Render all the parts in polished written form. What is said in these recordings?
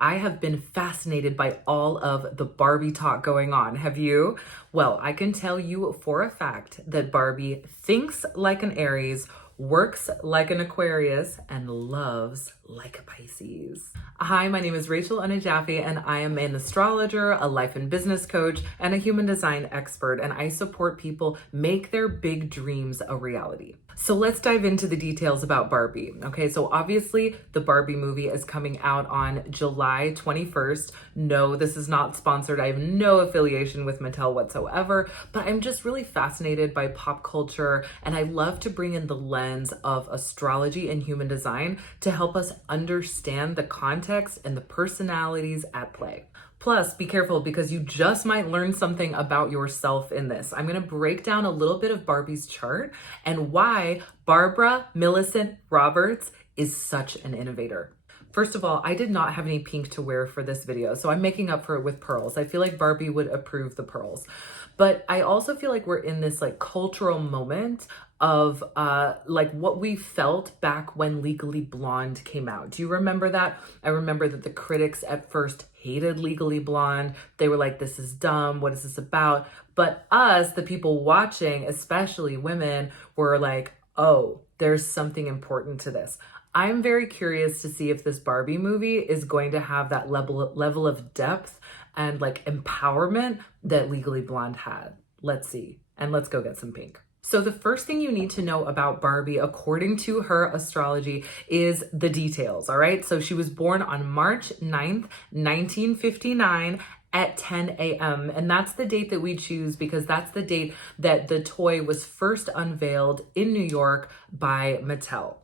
I have been fascinated by all of the Barbie talk going on. Have you? Well, I can tell you for a fact that Barbie thinks like an Aries, works like an Aquarius, and loves like a Pisces. Hi, my name is Rachel Onojafe, and I am an astrologer, a life and business coach, and a human design expert, and I support people make their big dreams a reality. So let's dive into the details about Barbie. Okay, so obviously the Barbie movie is coming out on July 21st. No, this is not sponsored. I have no affiliation with Mattel whatsoever, but I'm just really fascinated by pop culture, and I love to bring in the lens of astrology and human design to help us understand the context and the personalities at play. Plus, be careful because you just might learn something about yourself in this. I'm going to break down a little bit of Barbie's chart and why Barbara Millicent Roberts is such an innovator. First of all, I did not have any pink to wear for this video, so I'm making up for it with pearls. I feel like Barbie would approve the pearls. But I also feel like we're in this like cultural moment of like what we felt back when Legally Blonde came out. Do you remember that? I remember that the critics at first hated Legally Blonde. They were like, this is dumb. What is this about? But us, the people watching, especially women, were like, oh, there's something important to this. I'm very curious to see if this Barbie movie is going to have that level of depth and like empowerment that Legally Blonde had. Let's see. And let's go get some pink. So the first thing you need to know about Barbie, according to her astrology, is the details, all right? So she was born on March 9th, 1959 at 10 a.m. And that's the date that we choose because that's the date that the toy was first unveiled in New York by Mattel.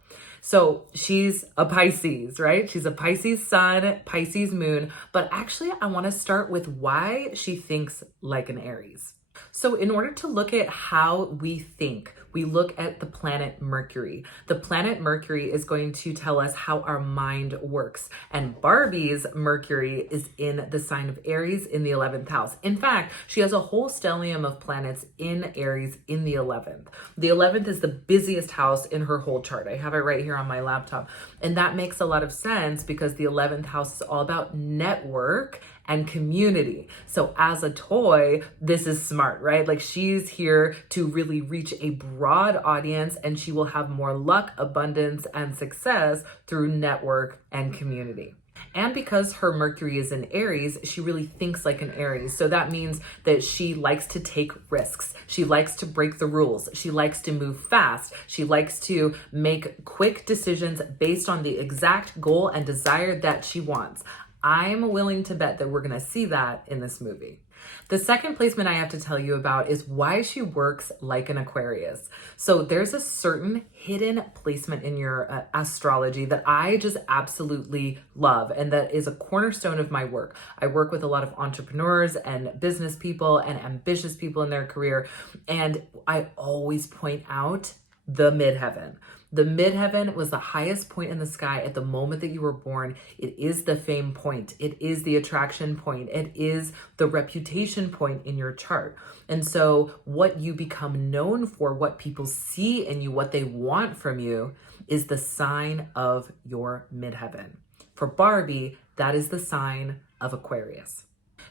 So she's a Pisces, right? She's a Pisces sun, Pisces moon, but actually I want to start with why she thinks like an Aries. So in order to look at how we think, we look at the planet Mercury. The planet Mercury is going to tell us how our mind works. And Barbie's Mercury is in the sign of Aries in the 11th house. In fact, she has a whole stellium of planets in Aries in the 11th. The 11th is the busiest house in her whole chart. I have it right here on my laptop. And that makes a lot of sense because the 11th house is all about network and community. So as a toy, this is smart, right? Like she's here to really reach a broad audience and she will have more luck, abundance, and success through network and community. And because her Mercury is in Aries, she really thinks like an Aries. So that means that she likes to take risks. She likes to break the rules. She likes to move fast. She likes to make quick decisions based on the exact goal and desire that she wants. I'm willing to bet that we're going to see that in this movie. The second placement I have to tell you about is why she works like an Aquarius. So there's a certain hidden placement in your astrology that I just absolutely love, and that is a cornerstone of my work. I work with a lot of entrepreneurs and business people and ambitious people in their career, and I always point out the midheaven. The midheaven was the highest point in the sky at the moment that you were born. It is the fame point. It is the attraction point. It is the reputation point in your chart. And so what you become known for, what people see in you, what they want from you is the sign of your midheaven. For Barbie, that is the sign of Aquarius.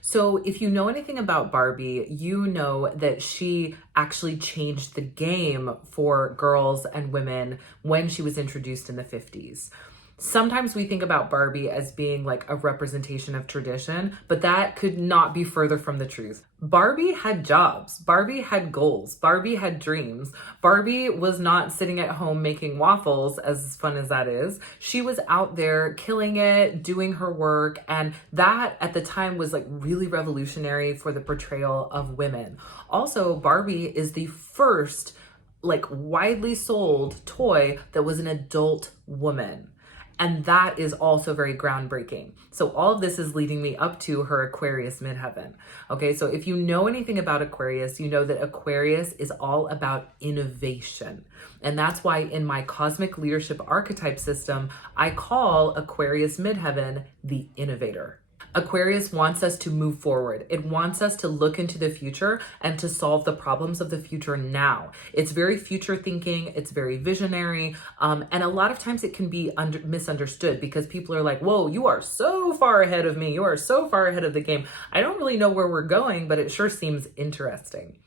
So if you know anything about Barbie, you know that she actually changed the game for girls and women when she was introduced in the 50s. Sometimes we think about Barbie as being like a representation of tradition, but that could not be further from the truth. Barbie had jobs. Barbie had goals. Barbie had dreams. Barbie was not sitting at home making waffles, as fun as that is. She was out there killing it, doing her work, and that at the time was like really revolutionary for the portrayal of women. Also, Barbie is the first like widely sold toy that was an adult woman. And that is also very groundbreaking. So all of this is leading me up to her Aquarius midheaven. Okay, so if you know anything about Aquarius, you know that Aquarius is all about innovation. And that's why in my cosmic leadership archetype system, I call Aquarius midheaven the innovator. Aquarius wants us to move forward. It wants us to look into the future and to solve the problems of the future now. It's very future thinking. It's very visionary. And a lot of times it can be misunderstood because people are like, whoa, you are so far ahead of me. You are so far ahead of the game. I don't really know where we're going, but it sure seems interesting.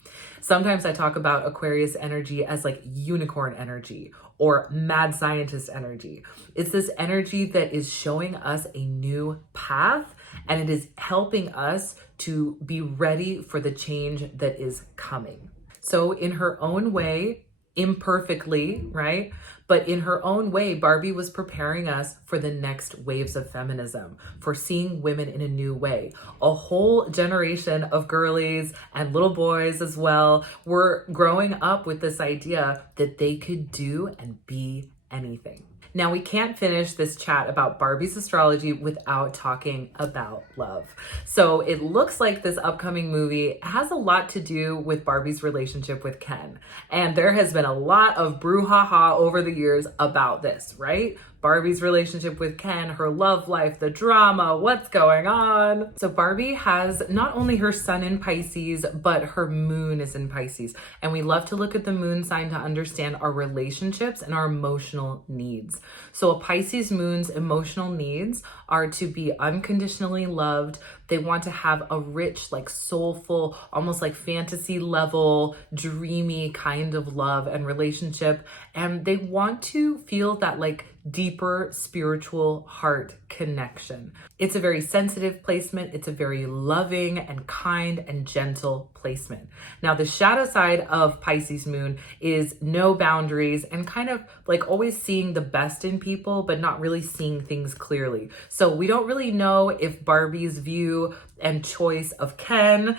Sometimes I talk about Aquarius energy as like unicorn energy or mad scientist energy. It's this energy that is showing us a new path, and it is helping us to be ready for the change that is coming. So in her own way, imperfectly, right? But in her own way, Barbie was preparing us for the next waves of feminism, for seeing women in a new way. A whole generation of girlies and little boys as well were growing up with this idea that they could do and be anything. Now, we can't finish this chat about Barbie's astrology without talking about love. So it looks like this upcoming movie has a lot to do with Barbie's relationship with Ken. And there has been a lot of brouhaha over the years about this, right? Barbie's relationship with Ken, her love life, the drama, what's going on? So Barbie has not only her sun in Pisces, but her moon is in Pisces. And we love to look at the moon sign to understand our relationships and our emotional needs. So a Pisces moon's emotional needs are to be unconditionally loved. They want to have a rich, like soulful, almost like fantasy level, dreamy kind of love and relationship. And they want to feel that like deeper spiritual heart connection. It's a very sensitive placement. It's a very loving and kind and gentle placement. Now, the shadow side of Pisces moon is no boundaries and kind of like always seeing the best in people, but not really seeing things clearly. So we don't really know if Barbie's view and choice of Ken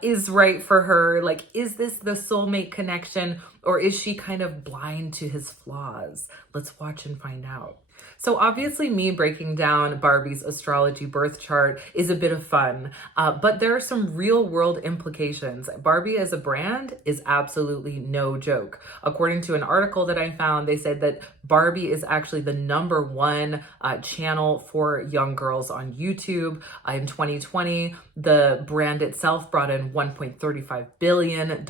is right for her. Like, is this the soulmate connection, or is she kind of blind to his flaws? Let's watch and find out. So obviously me breaking down Barbie's astrology birth chart is a bit of fun, but there are some real world implications. Barbie as a brand is absolutely no joke. According to an article that I found, they said that Barbie is actually the -- 1 channel for young girls on YouTube. In 2020, the brand itself brought in $1.35 billion.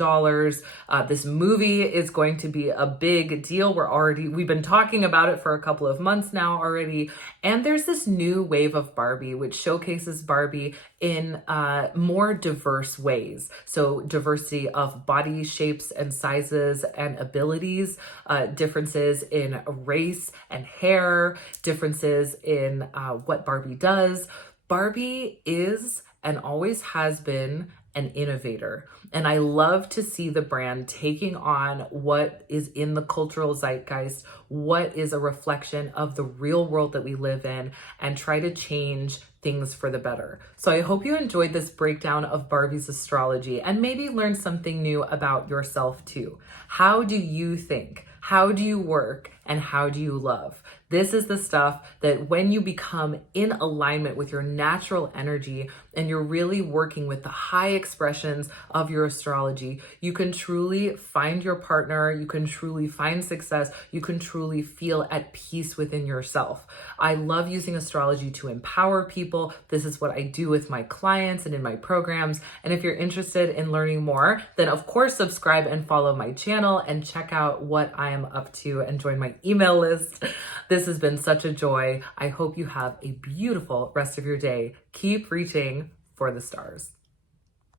This movie is going to be a big deal. We've been talking about it for a couple of months now already. And there's this new wave of Barbie, which showcases Barbie in more diverse ways. So diversity of body shapes and sizes and abilities, differences in race and hair, differences in what Barbie does. Barbie is and always has been an innovator. And I love to see the brand taking on what is in the cultural zeitgeist, what is a reflection of the real world that we live in, and try to change things for the better. So I hope you enjoyed this breakdown of Barbie's astrology and maybe learned something new about yourself too. How do you think? How do you work? And how do you love? This is the stuff that when you become in alignment with your natural energy and you're really working with the high expressions of your astrology, you can truly find your partner, you can truly find success, you can truly feel at peace within yourself. I love using astrology to empower people. This is what I do with my clients and in my programs. And if you're interested in learning more, then of course subscribe and follow my channel and check out what I am up to and join my email list. This has been such a joy. I hope you have a beautiful rest of your day. Keep reaching for the stars.